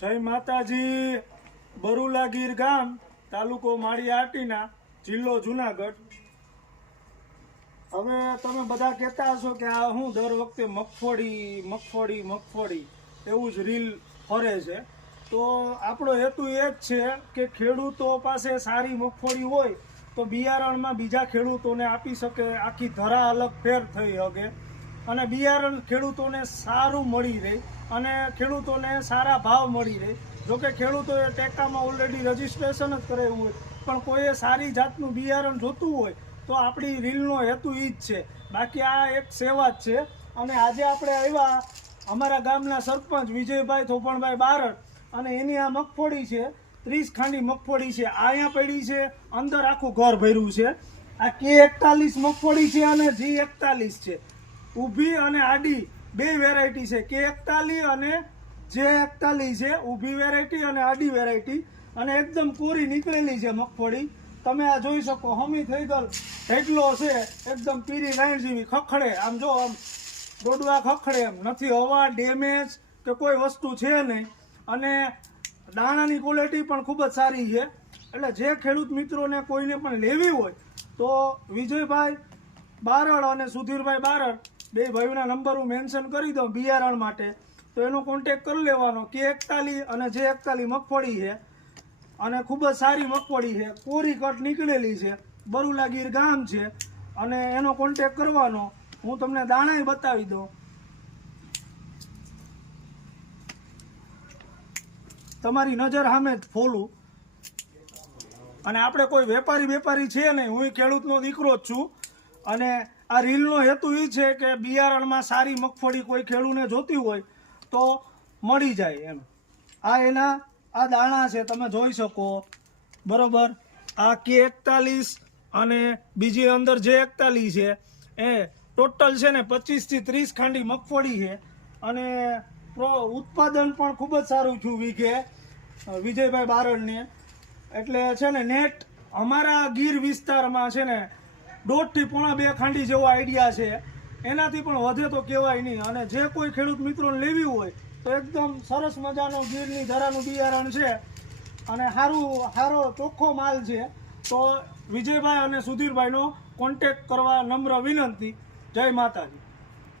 જય માતાજી। બરુલા ગીર ગામ, તાલુકો માળિયાહાટીના, જિલ્લો જુનાગઢ। હવે તમે બધા કહેતા હશો કે આ હું દર વખતે મગફળી મગફળી મગફળી એવું જ રીલ ફરે છે। તો આપણો હેતુ એ જ છે કે ખેડૂતો પાસે સારી મગફળી હોય તો બિયારણમાં બીજા ખેડૂતોને આપી શકે, આખી ધરા અલગ ફેર થઈ શકે અને બિયારણ ખેડૂતોને સારું મળી રહે અને ખેડૂતોને સારા ભાવ મળી રહે। જોકે ખેડૂતોએ ટેકામાં ઓલરેડી રજીસ્ટ્રેશન જ કરેલું હોય, પણ કોઈએ સારી જાતનું બિયારણ જોતું હોય તો આપણી રીલનો હેતુ એ જ છે। બાકી આ એક સેવા જ છે। અને આજે આપણે આવ્યા અમારા ગામના સરપંચ વિજયભાઈ થોપણભાઈ બારડ, અને એની આ મગફળી છે, 30 ખાંડી મગફળી છે, અહીંયા પડી છે, અંદર આખું ઘર ભર્યું છે। આ K41 મગફળી છે અને G41 છે, ઊભી અને આડી બે વેરાયટી છે। K41 અને J41 છે, ઊભી વેરાયટી અને આડી વેરાયટી, અને એકદમ કોરી નીકળેલી છે મગફળી। તમે આ જોઈ શકો, હમી થઈ ગયેલ ઢેકલો છે, એકદમ પીરી લાઈન જેવી ખખડે, આમ જો આમ દોડવા ખખડે એમ નથી, હવા ડેમેજ કે કોઈ વસ્તુ છે નહીં, અને દાણાની ક્વોલિટી પણ ખૂબ જ સારી છે। એટલે જે ખેડૂત મિત્રોને કોઈને પણ લેવી હોય તો વિજયભાઈ બારડ અને સુધીરભાઈ બારડ બે ભાઈઓના નંબર હું મેન્શન કરી દઉં બિયારણ માટે, તો એનો કોન્ટેક કરી લેવાનો। K41 અને J41 મગફળી છે અને ખૂબ જ સારી મગફળી છે, કોરી કટ નીકળેલી છે, બરુલા ગીર ગામ છે, અને એનો કોન્ટેક કરવાનો। હું તમને દાણાય બતાવી દઉં, તમારી નજર સામે જ ફોલું। અને આપણે કોઈ વેપારી છે નહીં, હું ખેડૂતનો દીકરો જ છું, અને આ રીલનો હેતુ એ છે કે બિયારણમાં સારી મગફળી કોઈ ખેડૂતને જોતી હોય તો મળી જાય એમ। આ એના આ દાણા છે, તમે જોઈ શકો બરોબર। આ K41 અને બીજી અંદર J41 છે, એ ટોટલ છે ને 25 થી 30 ખાંડી મગફળી છે, અને ઉત્પાદન પણ ખૂબ જ સારું થયું વીઘે વિજયભાઈ બારડને। એટલે છે ને નેટ અમારા ગીર વિસ્તારમાં છે ને 1.5 થી 2.5 ખાંડી જેવો આઈડિયા છે, એનાથી પણ વધે તો કહેવાય નહીં। અને જે કોઈ ખેડૂત મિત્રોને લેવી હોય તો એકદમ સરસ મજાનો ગીરની ધરાનું બિયારણ છે, અને સારો ચોખ્ખો માલ છે। તો વિજયભાઈ અને સુધીરભાઈનો કોન્ટેક કરવા નમ્ર વિનંતી। જય માતાજી।